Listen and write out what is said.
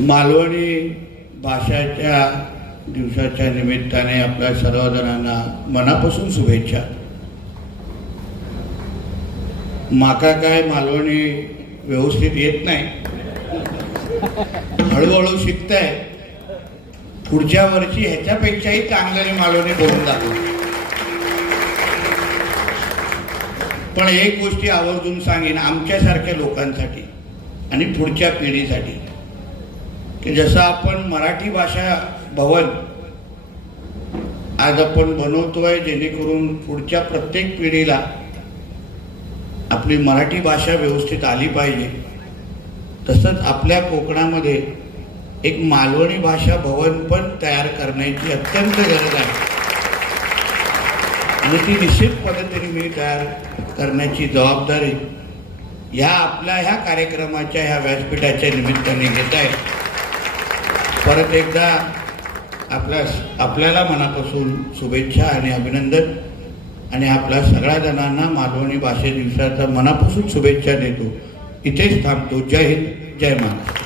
मालवणी भाषाच्या दिवसाच्या निमित्ताने आपल्या सर्वजणांना मनापासून शुभेच्छा। माका काय मालवणी व्यवस्थित येत नाही, हळूहळू शिकताय। पुढच्या वर्षी ह्याच्यापेक्षाही चांगल्याने मालवणी बोलून जातो। पण एक गोष्टी आवर्जून सांगेन आमच्यासारख्या लोकांसाठी आणि पुढच्या पिढीसाठी की जसं आपण मराठी भाषा भवन आज आपण बनवतोय जेणेकरून पुढच्या प्रत्येक पिढीला आपली मराठी भाषा व्यवस्थित आली पाहिजे, तसंच आपल्या कोकणामध्ये एक मालवणी भाषा भवन पण तयार करण्याची अत्यंत गरज आहे आणि ती निश्चित पद्धतीने मी तयार करण्याची जबाबदारी ह्या आपल्या ह्या कार्यक्रमाच्या ह्या व्यासपीठाच्या निमित्ताने घेत आहे। परत एकदा आपल्याला मनापासून शुभेच्छा आणि अभिनंदन आणि आपल्या सगळ्या जणांना मालवणी भाषे दिवसाच्या मनापासून शुभेच्छा देतो। इथेच थांबतो। जय हिंद, जय महाराष्ट्र।